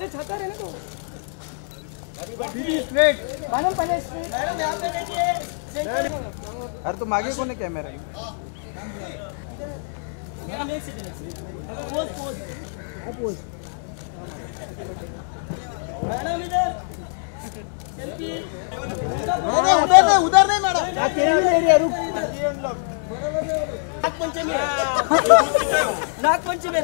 अरे छाता रहने दो। अरे तुम आगे कौन है कैमरा? उधर नहीं मैडम, नागपंचमी नागपंचमी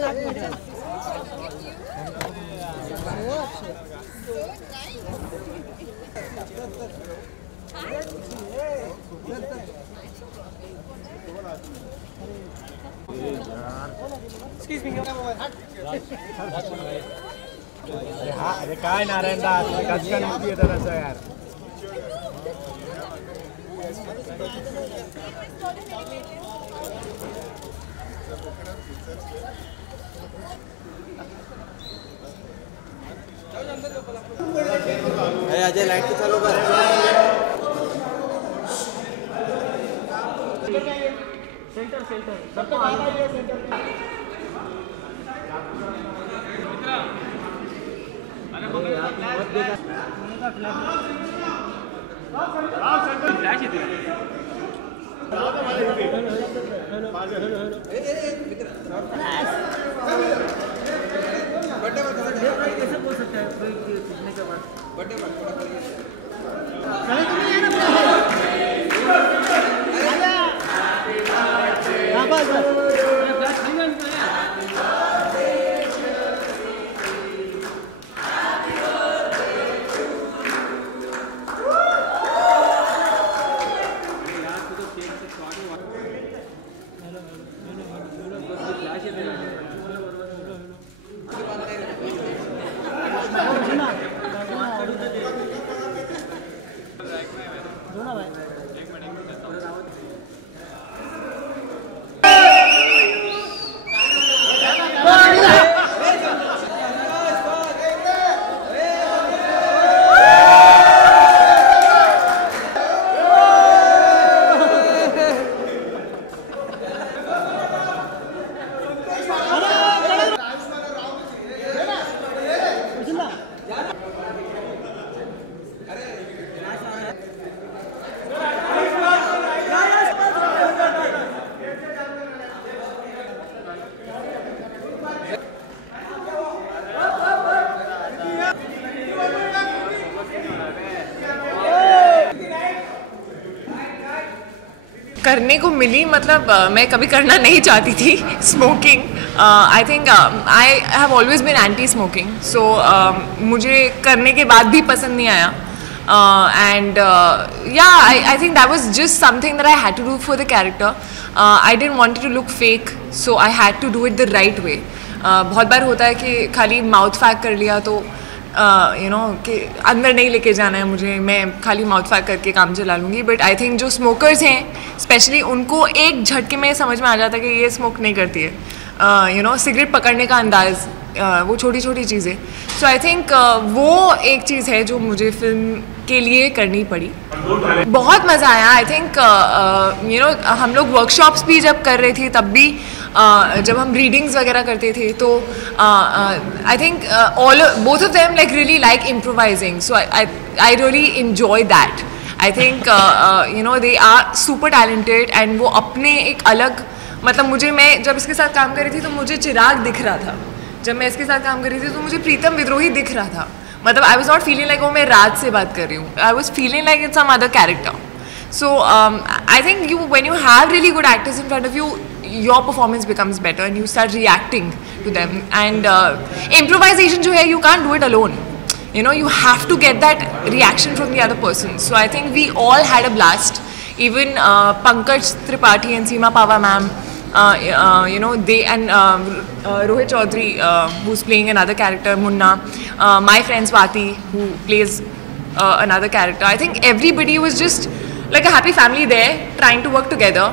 अरे हाँ, अरे काय नारायण दास कचका नव्हती येतात असं यार. अरे अजय लाइट तो चालू कर. सेंटर सेंटर फ्लैश येते. कैसे बोल सकते हैं कोई कितने के बाद बर्थडे करने को मिली, मतलब मैं कभी करना नहीं चाहती थी smoking. I think I have always been anti smoking, so मुझे करने के बाद भी पसंद नहीं आया. And yeah I think that was just something that I had to do for the character. I didn't want to look fake, so I had to do it the right way. बहुत बार होता है कि खाली mouth फैक कर लिया तो you know कि अंदर नहीं लेके जाना है मुझे, मैं खाली माउथ फैक करके काम चला लूँगी. बट आई थिंक जो स्मोकर्स हैं स्पेशली, उनको एक झटके में समझ में आ जाता है कि ये स्मोक नहीं करती है. यू नो सिगरेट पकड़ने का अंदाज़, वो छोटी छोटी चीज़ें. सो आई थिंक वो एक चीज़ है जो मुझे फिल्म के लिए करनी पड़ी. बहुत मज़ा आया. आई थिंक यू नो हम लोग वर्कशॉप्स भी जब कर रहे थे तब भी जब हम रीडिंग्स वगैरह करते थे तो I think both of them like really like improvising. So I really enjoy that. I think you know they are super talented and वो अपने एक अलग, मतलब मुझे, मैं जब इसके साथ काम कर रही थी तो मुझे चिराग दिख रहा था. जब मैं इसके साथ काम कर रही थी तो मुझे प्रीतम विद्रोही दिख रहा था. मतलब I was not feeling like वो मैं राज से बात कर रही हूँ. I was feeling like it's some other character. So I think when you have really good actors in front of you, your performance becomes better and you start reacting to them. And improvisation जो है, you can't do it alone. You know, you have to get that reaction from the other person. So I think we all had a blast. Even Pankaj Tripathi and Seema Pava ma'am, you know, they and Rohit Chaudhary, who's playing another character, Munna, my friend Swati, who plays another character. I think everybody was just like a happy family there, trying to work together,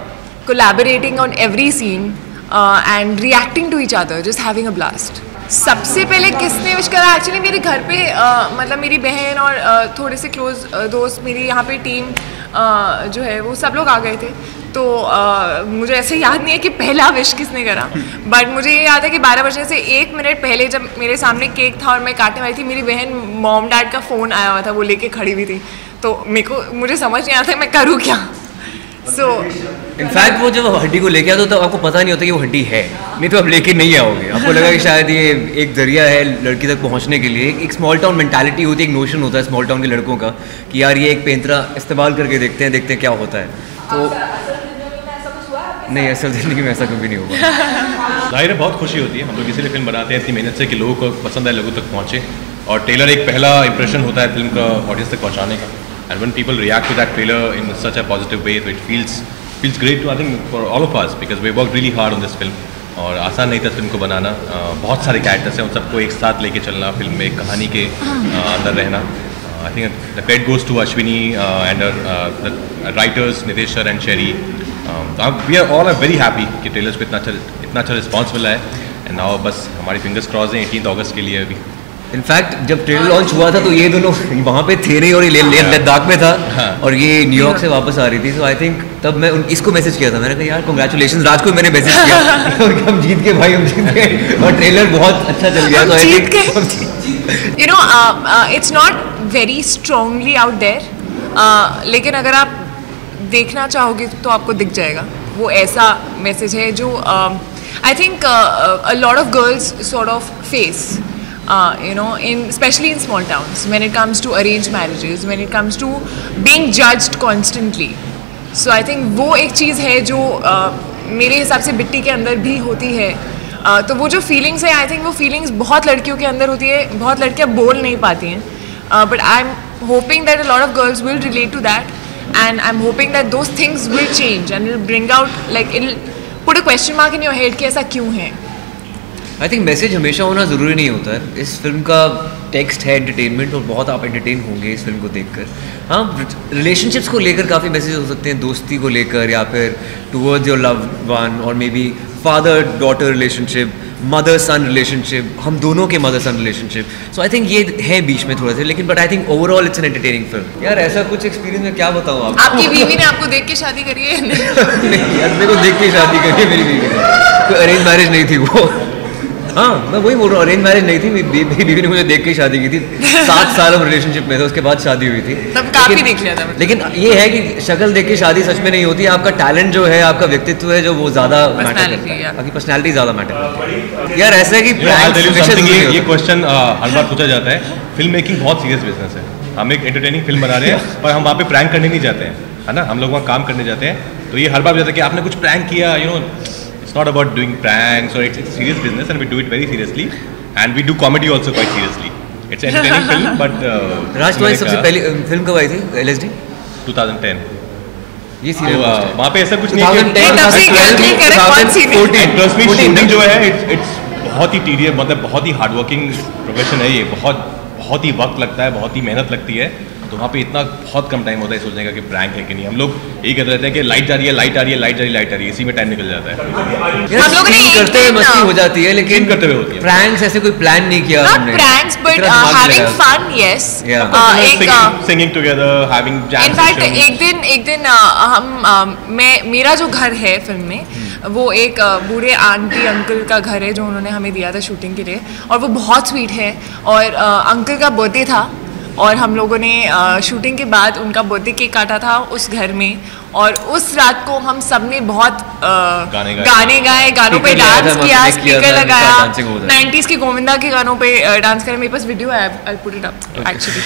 collaborating on every scene, and reacting to each other, just having a blast. सबसे पहले किसने wish करा? Actually मेरे घर पे मतलब मेरी बहन और थोड़े से क्लोज दोस्त, मेरी यहाँ पे टीम जो है वो सब लोग आ गए थे, तो मुझे ऐसे याद नहीं है कि पहला विश किसने करा, बट मुझे ये याद है कि 12 बजने से 1 मिनट पहले जब मेरे सामने केक था और मैं काटने वाली थी, मेरी बहन मॉम डैड का फ़ोन आया हुआ था, वो लेके खड़ी हुई थी, तो मुझे समझ नहीं आता मैं करूँ क्या। इनफैक्ट वो जब हड्डी को लेके आते तो आपको पता नहीं होता कि वो हड्डी है, नहीं तो आप लेके नहीं आओगे, आपको लगा कि शायद ये एक जरिया है लड़की तक पहुंचने के लिए। एक स्मॉल टाउन मेंटालिटी होती है, एक नोशन होता है स्मॉल टाउन के लड़कों का कि यार ये एक पेंतरा इस्तेमाल करके देखते हैं क्या होता है। तो नहीं, असल ज़िंदगी में ऐसा कभी नहीं होगा। जाहिर है बहुत खुशी होती है, हम लोग इसीलिए फिल्म बनाते हैं इतनी मेहनत से कि लोगों को पसंद आए, लोगों तक पहुँचे, और ट्रेलर एक पहला इंप्रेशन होता है फिल्म का ऑडियंस तक पहुँचाने का। And when people react to that trailer in such a positive way, so it feels great to, I think, for all of us, because we worked really hard on this film. और आसान नहीं था film को बनाना, बहुत सारे characters हैं, उन सबको एक साथ लेके चलना, फिल्म में एक कहानी के अंदर रहना। I think the credit goes to Ashwini and the writers Nitesh sir and Sherry. We are all very happy कि trailers को इतना अच्छा रिस्पॉन्स मिला है, and now बस हमारी fingers crossed हैं 18 अगस्त के लिए अभी। इनफैक्ट जब ट्रेलर लॉन्च हुआ था तो ये दोनों वहाँ पे थे नहीं, और ये लद्दाख में था और ये न्यूयॉर्क से वापस आ रही थी। सो आई थिंक तब मैं इसको मैसेज किया था, मैंने कहा यार कांग्रेचुलेशंस, राज को मैंने मैसेज किया हम जीत गए भाई, हम जीत गए, और ट्रेलर बहुत अच्छा चल गया। तो I think you know it's not very strongly out there, लेकिन अगर आप देखना चाहोगे तो आपको दिख जाएगा। वो ऐसा मैसेज है जो I think a lot of girls sort of face, you know, especially in small towns, when it comes to arranged marriages, when it comes to being judged constantly. So I think वो एक चीज़ है जो मेरे हिसाब से बिट्टी के अंदर भी होती है। तो वो जो फीलिंग्स है, आई थिंक वो फीलिंग्स बहुत लड़कियों के अंदर होती है, बहुत लड़कियाँ बोल नहीं पाती हैं, but I am hoping that a lot of girls will relate to that, and I am hoping that those things will change and will bring out, like it put a question mark in your head कि ऐसा क्यों है। I think message हमेशा होना ज़रूरी नहीं होता है। इस फिल्म का टेक्स्ट है एंटरटेनमेंट, और बहुत आप एंटरटेन होंगे इस फिल्म को देखकर। हाँ, रिलेशनशिप्स को लेकर काफ़ी मैसेज हो सकते हैं, दोस्ती को लेकर, या फिर टुवर्ड्स योर लव्ड वन, और may be father daughter relationship, mother sun relationship, हम दोनों के mother sun relationship. So I think ये है बीच में थोड़ा सा, लेकिन but I think overall it's an entertaining film. यार ऐसा कुछ एक्सपीरियंस मैं क्या बताऊँ आपको। आपकी बीवी ने आपको देख के शादी करी है? नहीं यार, मेरे को देख के शादी करी है मेरी बीवी ने, कोई अरेंज मैरिज नहीं थी वो। हाँ, मैं वही बोल रहा हूँ, अरेंज मैरिज नहीं थी, मेरी बीवी ने मुझे देख के शादी की थी। 7 साल हम रिलेशनशिप में थे, उसके बाद शादी हुई थी। तब काफी देख लिया था। लेकिन ये है कि शक्ल देख के शादी सच में नहीं होती, आपका टैलेंट जो है, आपका व्यक्तित्व है, जो वो ज़्यादा मैटर करता है, आपकी पर्सनैलिटी ज़्यादा मैटर करती है। यार ऐसा है कि ये क्वेश्चन हर बार पूछा जाता है। फिल्म मेकिंग बहुत सीरियस बिजनेस है, हम एक एंटरटेनिंग फिल्म बना रहे हैं, पर हम वहाँ पे प्रैंक करने नहीं जाते हैं, है ना, हम लोग वहाँ काम करने जाते हैं। तो ये हर बार जाता है कि आपने कुछ प्रैंक किया, you know, it's not about doing pranks, or it's a serious business and we do it very seriously, and we do comedy also quite seriously. It's an entertaining film, but राज तुम्हारी सबसे पहली film कब आई थी? LSD 2010। ये serial वहाँ पे ऐसा कुछ नहीं है। 2010 शूटिंग जो है it's बहुत ही टीडियस, मतलब बहुत ही हार्डवर्किंग प्रोफेशन है ये, बहुत ही वक्त लगता है, बहुत ही मेहनत लगती है। तो वहाँ पे इतना बहुत कम टाइम होता है सोचने का कि प्रैंक है कि नहीं। हम लोग यही कहते रहते हैं कि लाइट जा रही है, लाइट आ रही है, लाइट जा रही है, लाइट आ रही है, इसी में टाइम निकल जाता है। हम लोगों ने करते हुए मस्ती हो जाती है, लेकिन करते हुए होती है। प्रैंक्स ऐसे कोई प्लान नहीं किया हमने। Not pranks, but having fun, yes. Singing together, having jam in fact sessions. एक दिन हम मेरा जो घर है फिल्म में, वो एक बूढ़े आंटी अंकल का घर है जो उन्होंने हमें दिया था शूटिंग के लिए, और वो बहुत स्वीट है। और अंकल का बर्थडे था, और हम लोगों ने शूटिंग के बाद उनका बर्थडे केक काटा था उस घर में, और उस रात को हम सब ने बहुत गाने गाए, गानों पे डांस किया, स्पीकर लगाया, 90s के गोविंदा के गानों पे डांस करा। मेरे पास वीडियो है, I put it up actually.